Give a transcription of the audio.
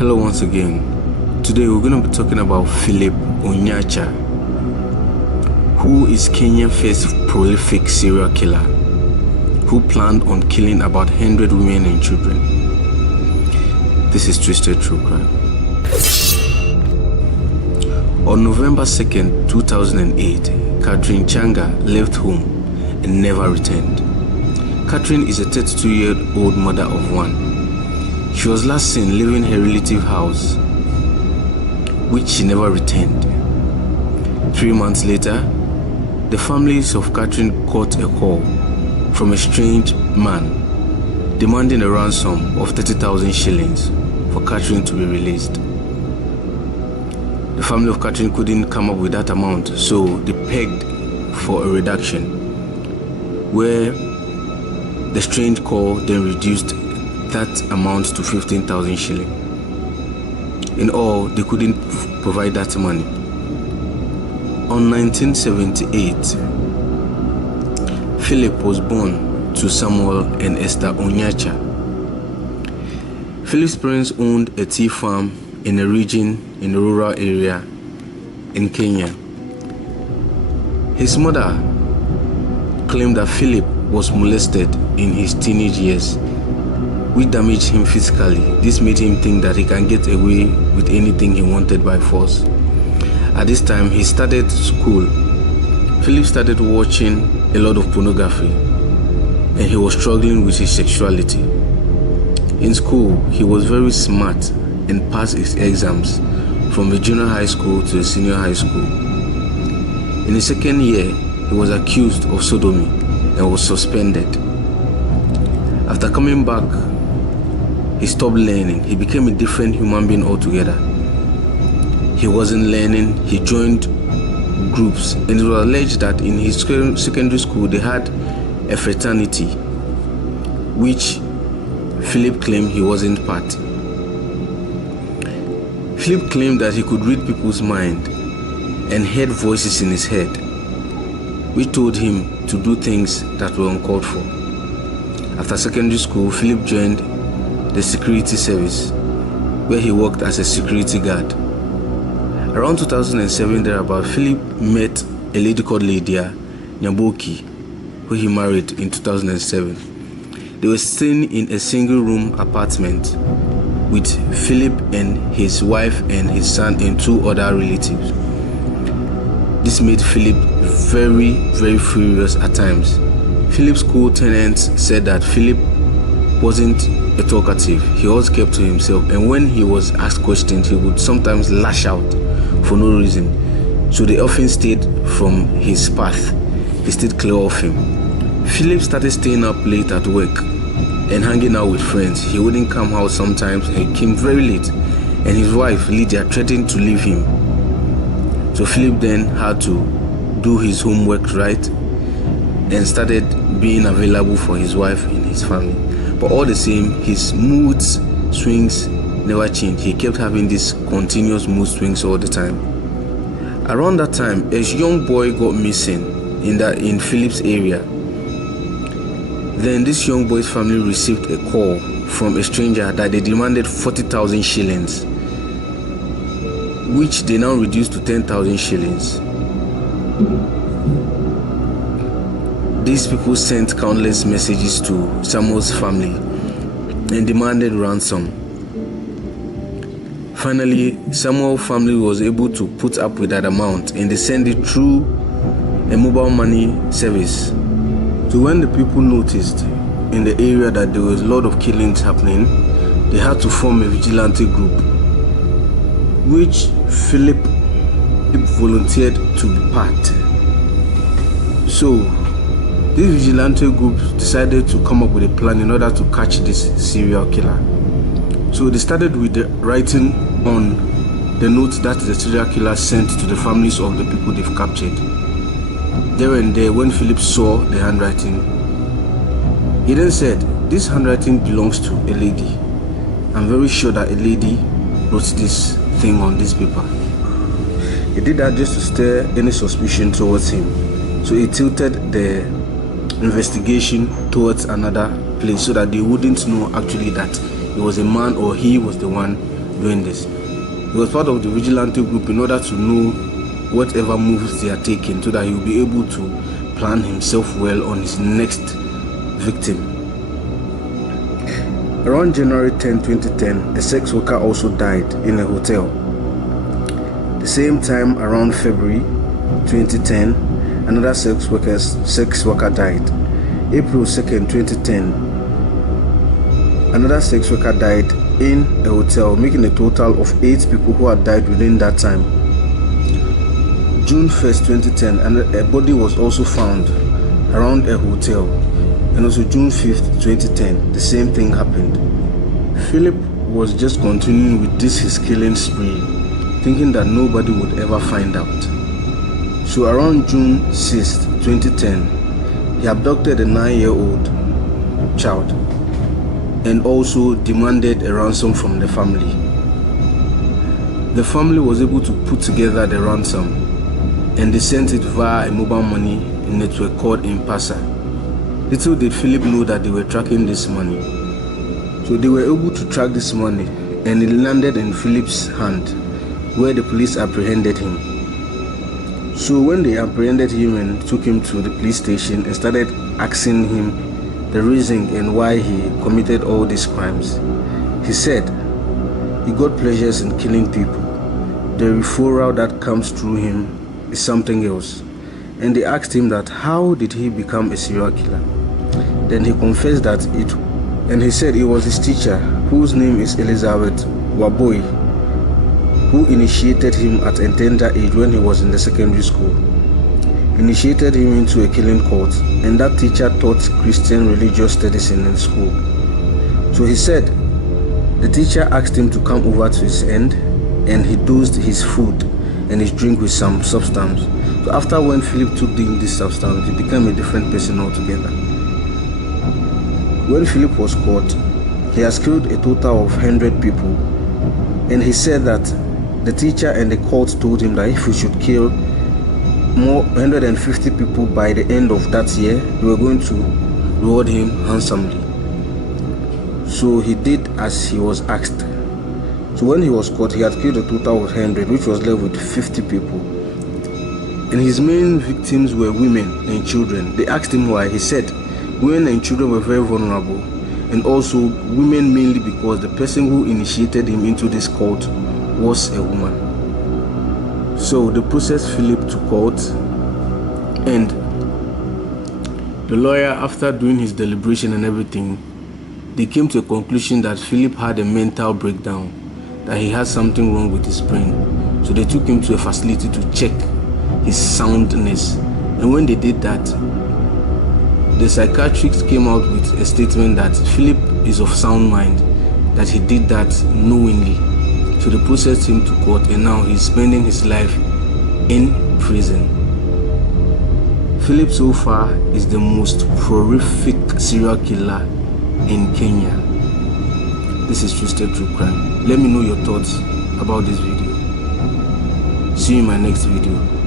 Hello once again. Today we're going to be talking about Philip Onyancha, who is Kenya's first prolific serial killer, who planned on killing about 100 women and children. This is Twisted True Crime. On November 2nd, 2008, Katherine Changa left home and never returned. Katherine is a 32-year-old mother of one. She was last seen leaving her relative house, which she never returned. 3 months later, the families of Katherine got a call from a strange man demanding a ransom of 30,000 shillings for Katherine to be released. The family of Katherine couldn't come up with that amount, so they pegged for a reduction, where the strange call then reduced that amount to 15,000 shillings. In all, they couldn't provide that money. On 1978, Philip was born to Samuel and Esther Onyancha. Philip's parents owned a tea farm in a region in a rural area in Kenya. His mother claimed that Philip was molested in his teenage years, which damaged him physically. This made him think that he can get away with anything he wanted by force. At this time, he started school. Philip started watching a lot of pornography, and he was struggling with his sexuality. In school, he was very smart and passed his exams from a junior high school to a senior high school. In his second year, he was accused of sodomy and was suspended. After coming back, he stopped learning. He became a different human being altogether. He wasn't learning. He joined groups, and it was alleged that in his secondary school they had a fraternity, which Philip claimed he wasn't part. Philip claimed that he could read people's mind and heard voices in his head, which told him to do things that were uncalled for. After secondary school, Philip joined the security service, where he worked as a security guard. Around 2007 thereabout, Philip met a lady called Lydia Nyaboki, who he married in 2007. They were staying in a single-room apartment with Philip and his wife and his son and 2 other relatives. This made Philip very, very furious at times. Philip's co-tenants said that Philip wasn't a talkative. He always kept to himself, and when he was asked questions, he would sometimes lash out for no reason. So they often stayed from his path. They stayed clear of him. Philip started staying up late at work and hanging out with friends. He wouldn't come out sometimes, and he came very late, and his wife Lydia threatened to leave him. So Philip then had to do his homework right and started being available for his wife and his family. But all the same, his mood swings never changed. He kept having these continuous mood swings all the time. Around that time, a young boy got missing in Philip's area. Then this young boy's family received a call from a stranger that they demanded 40,000 shillings, which they now reduced to 10,000 shillings. These people sent countless messages to Samuel's family and demanded ransom. Finally, Samuel's family was able to put up with that amount, and they sent it through a mobile money service. So when the people noticed in the area that there was a lot of killings happening, they had to form a vigilante group, which Philip volunteered to be part. So this vigilante group decided to come up with a plan in order to catch this serial killer. So they started with the writing on the notes that the serial killer sent to the families of the people they've captured. There and there, when Philip saw the handwriting, he then said, "This handwriting belongs to a lady. I'm very sure that a lady wrote this thing on this paper." He did that just to stir any suspicion towards him. So he tilted the investigation towards another place so that they wouldn't know actually that it was a man or he was the one doing this. He was part of the vigilante group in order to know whatever moves they are taking so that he will be able to plan himself well on his next victim. Around January 10, 2010, a sex worker also died in a hotel. The same time, around February 2010, another sex worker died. April 2nd, 2010, another sex worker died in a hotel, making a total of 8 people who had died within that time. June 1st, 2010, and a body was also found around a hotel. And also June 5th, 2010, the same thing happened. Philip was just continuing with his killing spree, thinking that nobody would ever find out. So around June 6th, 2010, he abducted a 9-year-old child and also demanded a ransom from the family. The family was able to put together the ransom and they sent it via a mobile money network called M-Pesa. Little did Philip know that they were tracking this money. So they were able to track this money and it landed in Philip's hand where the police apprehended him. So when they apprehended him and took him to the police station and started asking him the reason and why he committed all these crimes, he said he got pleasures in killing people. The referral that comes through him is something else. And they asked him that how did he become a serial killer? Then he confessed that and he said it was his teacher, whose name is Elizabeth Waboi, who initiated him at a tender age when he was in the secondary school. Initiated him into a killing cult, and that teacher taught Christian religious studies in the school. So he said the teacher asked him to come over to his end, and he dosed his food and his drink with some substance. So after when Philip took this substance, he became a different person altogether. When Philip was caught, he has killed a total of 100 people, and he said that the teacher and the cult told him that if he should kill more 150 people by the end of that year, they were going to reward him handsomely. So he did as he was asked. So when he was caught, he had killed a total of 100, which was left with 50 people. And his main victims were women and children. They asked him why. He said women and children were very vulnerable, and also women mainly because the person who initiated him into this cult was a woman. So the process Philip to court, and the lawyer, after doing his deliberation and everything, they came to a conclusion that Philip had a mental breakdown, that he had something wrong with his brain. So they took him to a facility to check his soundness, and when they did that, the psychiatrist came out with a statement that Philip is of sound mind, that he did that knowingly. So they processed him to court, and now he's spending his life in prison. Philip so far is the most prolific serial killer in Kenya. This is Twisted True Crime. Let me know your thoughts about this video. See you in my next video.